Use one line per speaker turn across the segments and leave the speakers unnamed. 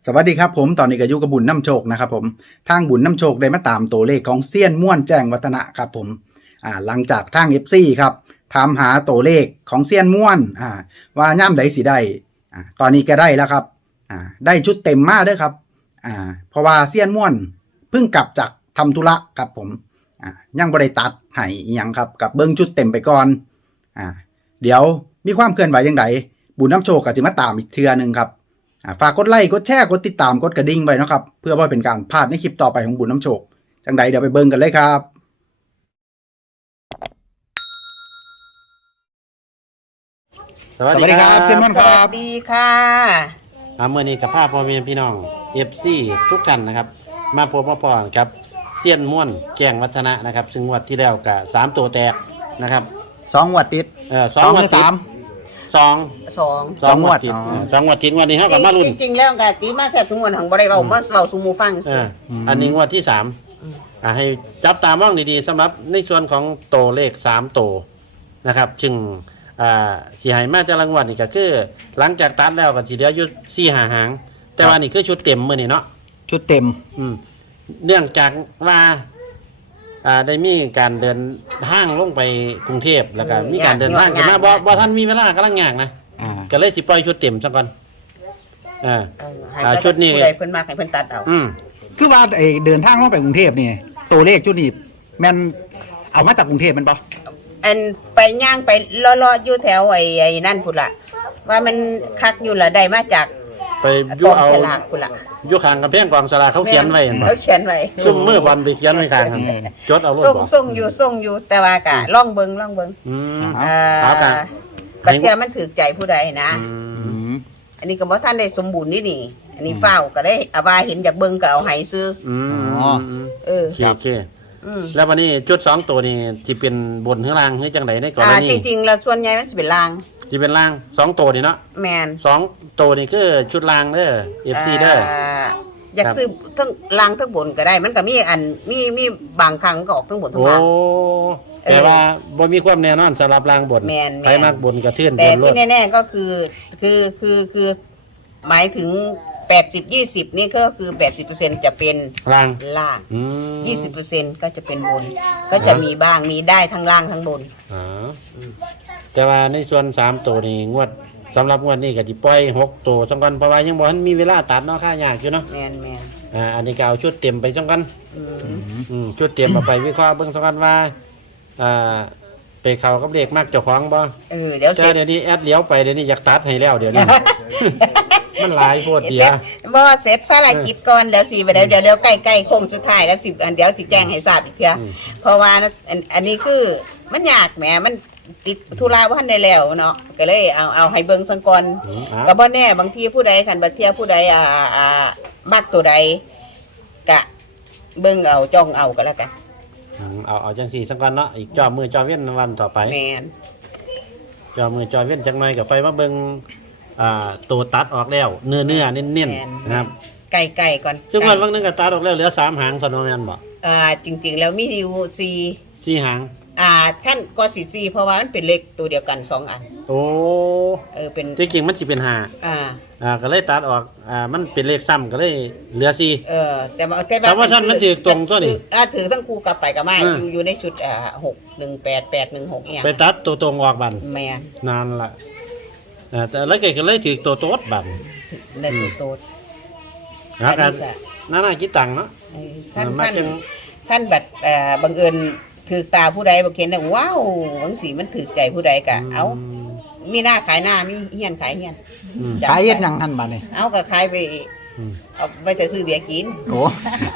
สวัสดีครับผมตอนนี้ก็อยู่กับบุญน้ำโชคนะครับผมทางบุญน้ำโชคได้มาตามตัวเลขของเซียนม่วนแจ้งวัฒนะครับผมหลังจากทาง FC ครับถามหาตัวเลขของเซียนม่วนว่าย่ำใดสิได้ตอนนี้ก็ได้แล้วครับได้ชุดเต็มมาด้วยครับเพราะว่าเซียนม่วนเพิ่งกลับจากทำธุระครับผมยังบ่ได้ตัดให้อีหยังครับกับเบิ้งชุดเต็มไปก่อนเดี๋ยวมีความเคลื่อนไหวยังไงบุญน้ำโชคก็จะมาตามอีกเทื่อนึงครับฝากกดไลค์กดแชร์กดติดตามกดกระดิ่งไว้นะครับเพื่อว่าเป็นการพลาดในคลิปต่อไปของบุญน้ำโชคจังใดเดี๋ยวไปเบิ่งกันเลยครับ
สวัสดีครับเซียนม่วน
สวัสดีค่ะ
เมื่อนี้กับภาพพ่อแม่พี่น้อง FC ทุกท่านนะครับมาพบมาพอครับเซียนม่วนแจ้งวัฒนะนะครับซึ่งงวดที่แล้วกับ3ตัวแตกนะครับ
2 งวดติด
2 งวดติด2
งวดติด
2 งวดติดงวดนี้ครับมาลุ้น
จริงๆแล้วก็ตีมาแทบทุกงวดของบ่ได้เว้ามาเว้าสู่หมู่ฟัง
อันนี้งวดที่3ให้จับตามองดีๆสำหรับในส่วนของโตเลข3โตนะครับซึ่งสีหายมาจากรางวัลนี่ก็คือหลังจากตัดแล้วก็สีเหลืออยู่4-5 หางแต่ว่านี่คือชุดเต็มมื้อนี้เนาะ
ชุดเต็ม
เนื่องจากว่าได้มีการเดินทางลงไปกรุงเทพแล้วก็มีการเดินทางกันมาบ่ท่านมีเวลากำลังยากนะก็เลยสิปล่อยชุดเต็มซะก่อนชุดนี้
ผู้ใดเพิ่นมาให้เพิ่นตัดเอา
คือว่าเดินทางลงไปกรุงเทพนี่ตัวเลขชุดนี้แม่นเอามาจากกรุงเทพมันป่ะ
อันไปย่างไปเลาะๆอยู่แถวไอ้นั่นพุ่นล่ะว่ามันคักอยู่ละได้มาจาก
ไปอยู่เอา
ฉลากพุ่นล่ะ
อยู่ข้างกำแพงกองสลากเขาเขียนไว้เห็นบ่
เขาเขียนไว้
ซุ่มมือบอลไปเขียนไว้ข้างกันจดเอาบ่
ส่งอยู่แต่ว่ากะลองเบิ่ง
เอากะ
บัดเทื่อมันถูกใจผู้ใดนะอันนี้ก็บ่ทันได้สมบูรณ์นี่อันนี้ฟ้าวก็ได้เอาว่าเห็นอยากเบิ่งก็เอาให้ซื้อ
โอเคแล้ววันนี้ชุด2ตัวนี่สิเป็นบนหรือล่างหรือจังไดในกรณี
จริงๆแล้วส่วนใหญ่มันสิเป็นล่าง
สิเป็นล่าง2ตัวนี่เนาะ
แม่น
2ตัวนี่คือชุดล่างเด้อ FC เด้อ
อยากซื้อทั้งล่างทั้งบนก็ได้มันก็มีบางครั้งก็ออกทั้งบนทั้งล่าง
แต่ว่าบ่มีความแน่นอนสำหรับล่างบนใครมักบนก็ทื่น
แต่ที่แน่ๆก็คือหมายถึง80-20นี่ก็คือ 80% จะเป็นล่าง 20% ก็จะเป็นบนก็จะมีบ้างมีได้ทั้งล่างทั้งบน
แต่ว่าในส่วน3ตัวนี่งวดสำหรับงวดนี้ก็สิปล่อย6ตัวจังกันเพราะว่ายังบ่ทันมีเวลาตัดเนาะค่ายากอยู่เนาะ
แม่น
อันนี้ก็เอาชุดเต็มไปจังกันชุดเต็มเอาไปวิเคราะห์เบิ่งจังกันว่าไปเข้ากับเลขมากเจ้าของบ่
เดี๋
ยวนี้แอดเลี้ยวไปเดี๋ยวนี้อยากตัดให้แล้วเดี๋ยวนี้มันหลายโพดเดีย
บ่เสร็จภารกิจก่อนเดี๋ยวสิเดี๋ยวใกล้ๆโค้งสุดท้ายแล้ว10อันเดี๋ยวสิแจ้งให้ทราบอีกเทื่อเพราะว่าอันนี้คือมันยากแหมมันติดธุระบ่ทันได้แล้วเนาะก็เลยเอาให้เบิ่งซั่นก่อนก็บ่แน่บางทีผู้ใดคันบัดเที่ยผู้ใดมักตัวใดก็เบิ่งเอาจ้องเอาก็แล้วกัน
เอาจังซี่ซั่นก่อนเนาะอีกจอมือจอเว้นวันต่อไป
แม่น
จอมือจอเว้นจักหน่อยก็ไฟมาเบิ่งตัวตัดออกแล้วเนื้อเน้นๆนะครับ
ไก่ก่อน
ซึ่งวันนึงก็ตัดออกแล้วเหลือ3หางเท่านั้นบ่
จริงๆแล้วมีอยู่
4หาง
ท่านก็4เพราะว่ามันเป็นเลขตัวเดียวกัน2อัน
โอ้
เป็น
จริงๆมันสิเป็น5ก็เลยตัดออกมันเป็นเลขซ้ำก็เลยเหลือ4แต่ว่าท่านมันถือตรงตัวนี้
ถือทั้งคู่กลับไปกับมาอยู่ในชุด618-816อีหยัง
ไปตัดตัวตรงออกบัด
แม่
นานละแต่แล้วก็เลยถือตัวโต๊ดบัด
เล่นตัวโต๊ด
นะครับน่าคิดตังเนาะ
ท่านบัดบังเอิญถือตาผู้ใดบ่เห็นว้าวจังสิมันถือใจผู้ใดก็เอามีหน้าขายหน้ามีเฮียนขายเฮียน
ขายเฮ็ดหยังหั่นบัดนี้
เอาก็ขายไปเอาไปจะซื้อเบียร์กิน
โอ้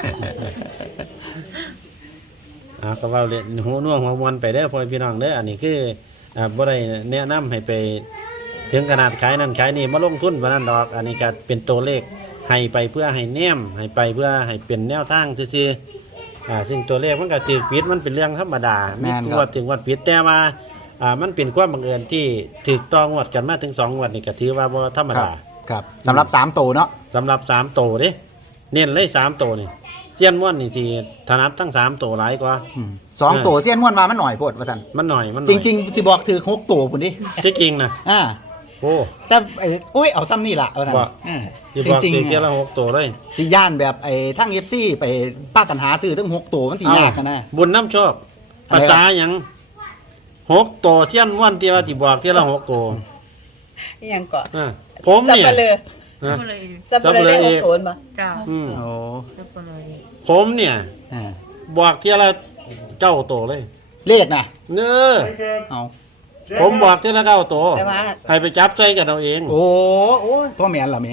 ก็เว้าเล่นหูน่วงหัวมวนไปเด้อพ่อพี่น้องเด้ออันนี้คือบ่ได้แนะนำให้ไปถึงขนาดขายนั่นขายนี่มาลงทุนบ่นั่นดอกอันนี้ก็เป็นตัวเลขให้ไปเพื่อให้แนมให้ไปเพื่อให้เป็นแนวทางซื่อซึ่งตัวเลขมันก็ถือผิดมันเป็นเรื่องธรรมดามีงวดถึงงวดผิดแต่ว่ามันเป็นความบังเอิญที่ถูกต้องงวดกันมาถึง2งวดนี่ก็ถือว่าบ่ธรรมดา
ครับสำหรับ3ตัวเนาะ
สำหรับ3ตัวเด้เน้นเลย3ตัวนี่เซียนม่วนนี่สิถนัดทั้ง3ตัวหลายกว่า
2ตัวเซียนม่วนมามันหน่อยโพดว่าซั่น
มันหน่อย
จริงๆสิบอกถือ6ตัวพุ่นดิ
จริงนะโอ้
แต่โอ้ยเอาซ้ำนี่ล่ะว่าซั่น
ว่า
เอ
สิ
อ
บอก
จริง
เทียละ6ตัวเลย
ๆสิย่านแบบทั้ง FC ไปพากันหาซื้อทั้ง6ตัวมันสิยากกันนะ
บุญน้ำโชค
อะไร
ภาษาหยัง6ตัวเสี้ยนม่วนที่ว่าสิบอกเทียละ6ตัว
อิหยังก็
อ่าผมเนี่ย
สับปะเลอ
นะ
สับปะเลอได้
สับปะเลอ
6 ตัวบ่
จ้า
อืม
โอ้
จะไปเลย
ผมเนี่ย
อ่า
บอกเทียละ9ตัวเลย
เลขน่ะ
เน้อ
เอา
ผมบอกเทียละ9ตัว
แต่ว่า
ให้ไปจับใจกันเอาเอง
โอ้ยพ่อแม่นล่ะแหม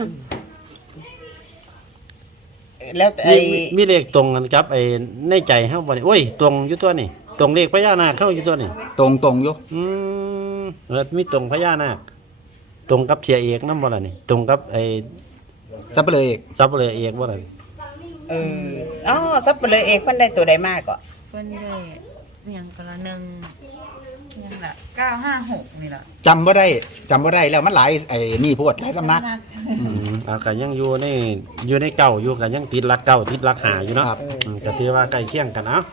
แล้วแต่
มีเลขตรงกันครับในใจเฮาบ่นี่โอ้ยตรงอยู่ตัวนี่ตรงเลขพญานาคเข้าอยู่ตัวนี่
ตรงอยู่
มีตรงพญานาคตรงกับเสียเอกนำบ่ล่ะนี่ตรงกับ
สับเปลือก
ซับเลยเอกบ่ล่ะ
อ๋อสับปะเลอเอกเพิ่นได้ตัวใดมากก็
เพิ่นได้ยังกละ1ยังละ956นี่ล่ะ
จำบ่ได้แล้วมันหลายนี่โพดหลายสำนัก
ก็ยังอยู่ในเก่าอยู่ก็ยังติดหลักเก่าติดหลักหาอยู่เนาะ
ครับ
ก็ถือว่าใกล้เคียงกันเนาะ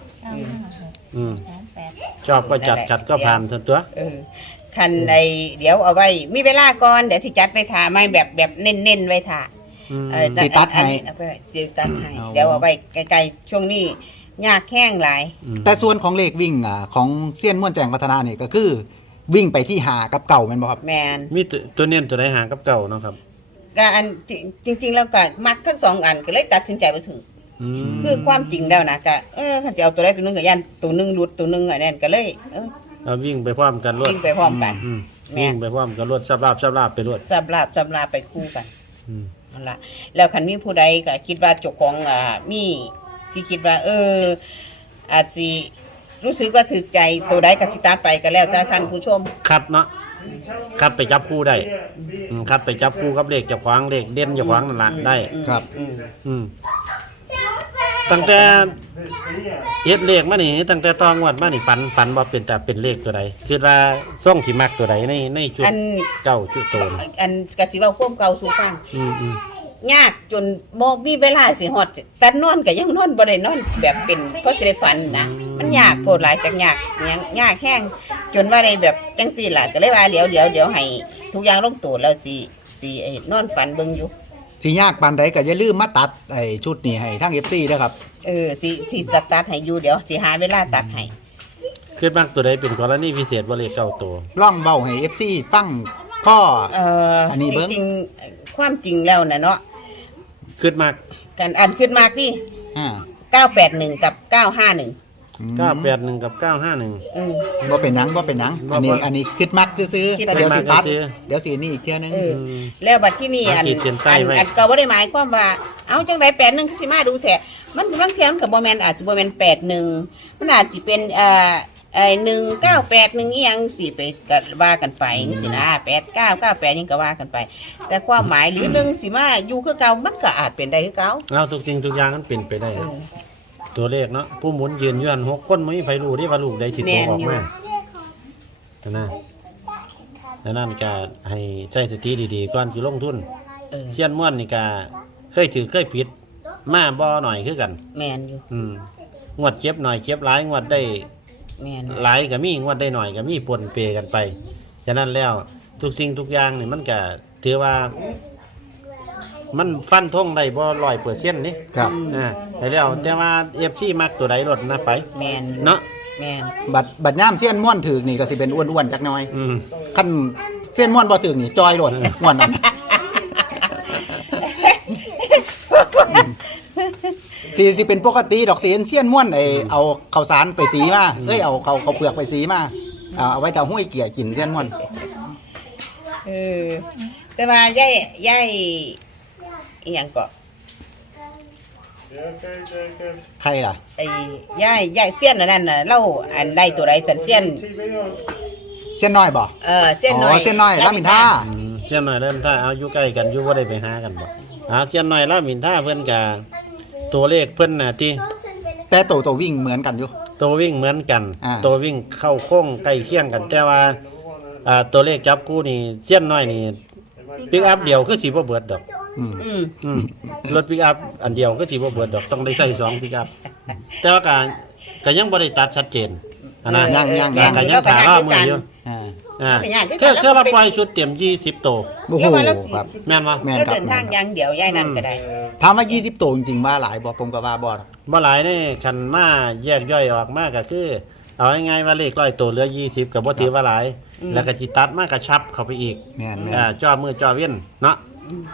956
อืม
38
ชอบก็จัดขัดก็ผ่านส่วนตัว
คันเดี๋ยวเอาไว้มีเวลาก่อนเดี๋ยวสิจัดไว้ท่าไม่แบบเน้นๆไว้ท่า
อืม
สิตัดให้
สิตัดให้
เอา
เดี๋ยวเอาไว้ไกลๆช่วงนี้ยากแห้งหลาย
แต่ส่วนของเลขวิ่งของเซียนม่วนแจงวัฒนานี่ก็คือวิ่งไปที่หากับเก่าแม่นบ่ครับ
แมน
มีตัวเน้นตัวไหนหางกับเก่าเนาะครับ
ก็อันจริง ๆ แล้วก็มักทั้งสองอันก็เลยตัดสินใจไปถือ
อืม
คือความจริงแล้วนะก็เขาจะเอาตัวใดตัวหนึงกับยันตัวหนึงหลุดตัวหนึงอันนั้นก็เลย
เอาวิ่งไปพร้อมกันรวด
วิ่งไปพร้อมกัน
อืม
แม่น
วิ่งไปพร้อมกันรวดสับลาบไปรวด
สับลาบไปคู่กัน
อืม
นั่นล่ะแล้วคันมีผู้ใดก็คิดว่าเจ้าของมีที่คิดว่าอาจสิรู้สึกว่าถูกใจตัวใดก็สิตามไปก็แล้วแต่ท่านผู้ชม
คัดเนาะคัดไปจับคู่ได้คัดไปจับคู่กับเลขเจ้าของเลขเด่นเจ้าของนั่นล่ะได้
ครับ
อืมตั้งแต่เฮ็ดเลขมานี่ตั้งแต่ตอนงวดมานี่ฝันว่าเป็นแต่เป็นเลขตัวใดคือว่าส่งสิมักตัวใดในชุด
อัน
เก้าชุดโตน
อันก็สิเว้าความเก่าสู่ฟัง
อืม
ยากจนบ่มีเวลาสิฮอดแต่นอนก็ยังนอนบ่ได้นอนแบบเป็นเพราะสิได้ฝันนะมันยากโพดหลายจักยากยากแห้งจนว่าได้แบบจังซี่ล่ะก็เลยว่าเดี๋ยวให้ทุกอย่างลงตัวแล้วสินอนฝันเบิ่งอยู่
สิยากปานใดก็อย่าลืมมาตัดชุดนี้ให้ทั้ง FC ด้วยครับ
สิตัดให้อยู่เดี๋ยวสิหาเวลาตัดให้
คือมักตัวใดเป็นกรณีพิเศษบ่เลขเก้าตัว
ร่องเบาให้ FC ฟังพ่อ อันนี้เบิ่ง
จริงๆความจริงแล้วน่ะเนาะ
คือมัก
กันอันขึ้นมากนี่
อ่า
981กับ951
981กับ951
บ่เป็นหยังอันนี้คิดมักซื้อๆแต่เดี๋ยวสิตัด
ซื้อ
เดี๋ยวสินี่อีกเที่ยนึง
แล้วบัดที่นี่อัน
ขีดเส้นใต้ไว้
อันก็บ่ได้หมายความว่าเอาจังได81คือสิมาดูแท้มันบางเทียมันก็บ่แม่นอาจจะบ่แม่น81มันอาจสิเป็น1981อีหยังสิไปก็ว่ากันไปจังซี่นะ8998ยังก็ว่ากันไป แต่ความหมายหรือเรื่องสิมาอยู่คือเก่ามันก็อาจเป็นได้คือเก่า
เอาทุกสิ่งทุกอย่างมันเป็นไปได้ ตัวเลขเนาะผู้หมุนยืนอยู่อัน6คนบ่มีไผรู้ได้ว่าลูกใดสิโตออกมานะดังนั้นก็ให้ใช้สติดีๆก่อนสิลงทุน เชียนม่วนนี่ก็เคยถือเคยผิดมาบ่หน่อยคือกัน
แม่นอยู่
งวดเจ็บหน่อยเจ็บหลายงวดได้
แม่น
หลายก็มีงวดได้หน่อยก็มีปนเปกันไปฉะนั้นแล้วทุกสิ่งทุกอย่างนี่มันก็ถือว่า มันฟันธงได้บ่100%นี่
ครับ
ให้แล้วแต่ว่า FC มักตัวใดรถนะไป
แม่น
เนาะ
แม่น
บัดย่ามเซียนม่วนถึกนี่ก็สิเป็นอ้วนๆจักหน่อย
อืม
คันเซียนม่วนบ่ถึกนี่จอยโลดม่วนนั้นสิเป็นปกติดอกเสียนเซียนม่วนเอาข้าวสารไปสีมาเอาข้าวเปลือกไปสีมาเอาไว้ถ้าห้วยเกี่ยกินเซียนม่วน
แต่ว่าย่ายอีหยังก็
ใครล่ะ
ไอ้ย่ายเสี้ยนอันนั้นน่ะเล่าอันได้ตัวใดสันเสี้ยน
เส้นน้อยบ่
เส้นน้อย
เส้นน้อยลามินท่า
เชียนหน่อยเริ่มถ้าเอาอยู่ใกล้กันอยู่บ่ได้ไปหากันบ่เชียนหน่อยแล้วมินท่าเพิ่นก็ตัวเลขเพิ่นน่ะที่
แต่โตวิ่งเหมือนกันอยู่
ตัววิ่งเหมือนกัน
อ่า
ตัววิ่งเข้าโค้งใกล้เคียงกัน แต่ว่าตัวเลขจับคู่นี่เชียนน้อยนี่ปิกอัพเดียวคือสิบ่เบิดดอก
อืม
รถปิกอัพอันเดียวก็สิบ่เบิดดอกต้องได้ใช้2ปิกอัพแต่ว่าก็ยังบ่ได้ตัดชัดเจนอันนั้น
ยัง
ก็ยังถามว่ามืออยู่
อ่า
คือว่าปล่อยชุดเต็ม20โต
โอ้โหครับ
แม่นบ่
แม่น
แล้ว
ครับ
เดินทางอย่างเดียวย่ายนั่นก็ได้
ถามว่า20ตัวจริงๆว่าหลายบ่ผมก็ว่าบ่
บ่หลายนี่คันมาแยกย่อยออกมาก็คือเอาง่ายๆว่าเลข100ตัวเหลือ20ก็บ่ถือว่าหลาย แล้วก็สิตัดมากระชับเข้าไปอีก
แม่น
จ่อมือจ่อเว้นเนาะ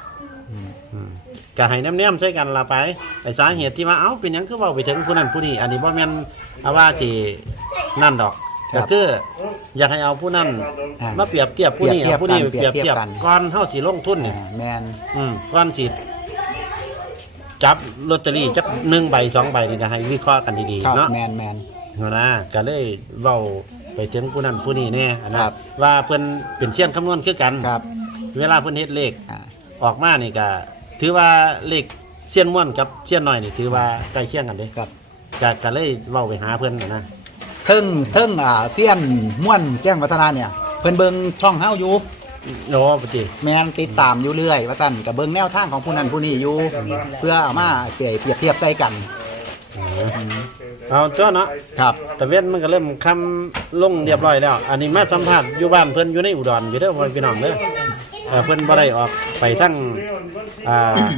ก็ให้แนมๆใส่กันละไปไอ้สาเหตุที่ว่าเอ้าเป็นหยังคือเว้าไปถึงผู้นั้นผู้นี้อันนี้บ่แม่นเอาว่าสินั่นดอกก็คืออยากให้เอาผู้นั้นมาเปรียบเทียบผู้นี้เอาผู้นี้เปรียบเทียบก่อนเฮาสิลงทุนนี่
แม่น
ก่อนสิจับลอตเตอรี่จัก1ใบ2ใบนี่ก็ให้วิเคราะห์กันดี
ครับ
ๆเนาะ
แม่น
นะก็เลยเว้าไปถึงผู้นั้นผู้นี้แน่นะ
ครับ
ว่าเพิ่นเป็นเสี้ยนคำนวณคือกัน
ครับ
เวลาเพิ่นเฮ็ดเลข
อ่า
ออกมานี่ก็ถือว่าเลขเสี้ยนม่วนกับเสี้ยนน้อยนี่ถือว่าใกล้เคียงกันเด้
ครับ
ก็เลยเว้าไปหาเพิ่นนะ
เทิงเซียนม่วนแจ้งวัฒนาเนี่ยเพิ่นเบิ่งช่องเฮาอยู่
โอ้ปติ
แม่นติดตามอยู่เรื่อยว่าซั่นก็เบิ่งแนวทางของผู้นั้นผู้นี้อยู่ เพื่อเอามาเปรียบเทียบใส่กัน
เอาตัวเนาะ
ครับ
ตะเวนมันก็เริ่มคำลงเรียบร้อยแล้ว อันนี้มาสัมภาษณ์อยู่บ้านเพิ่นอยู่ในอุดรอยู่เด้อพ่อพี่น้องเด้อเพิ่นบ่ได้ออกไปทั้งอ่า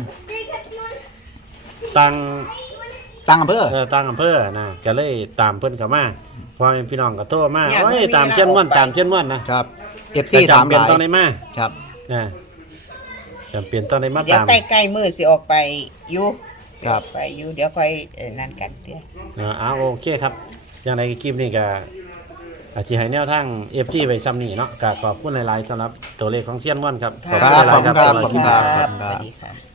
ต่าง
ต่างอำเภอ
ต่างอำเภอนะก็เลยตามเพิ่นเข้ามาพ่อแม่พี่น้องก็โทรมา
อยาก
โอ้ย
ให้มี
ตามเช่นม่วนตามเช่นม่วนนะครับ
FC
แต่
ถาม
จำ
ห
เป็น
ลาย
ต้องได้มา
ครับ
นะจำเป็นต้องได้มา
เดี๋ยว
ตาม
ใกล้ๆมือสิออกไปอยู่
ครับ
ไปอยู่เดี๋ยวค่อยนั่นกันเดี๋ยว
โอเคครับอย่างไรคลิปนี้ก็อาจจะให้แนวทาง FT ไว้ซ้ำนี้เนาะก็ขอบคุณหลายๆสำหรับตัวเลขของเซียนม่วนครับ
ครับ
หลายๆ
ขอบคุณครับ
สวัสดี
ขอบคุณครับ
สวัสดีครับ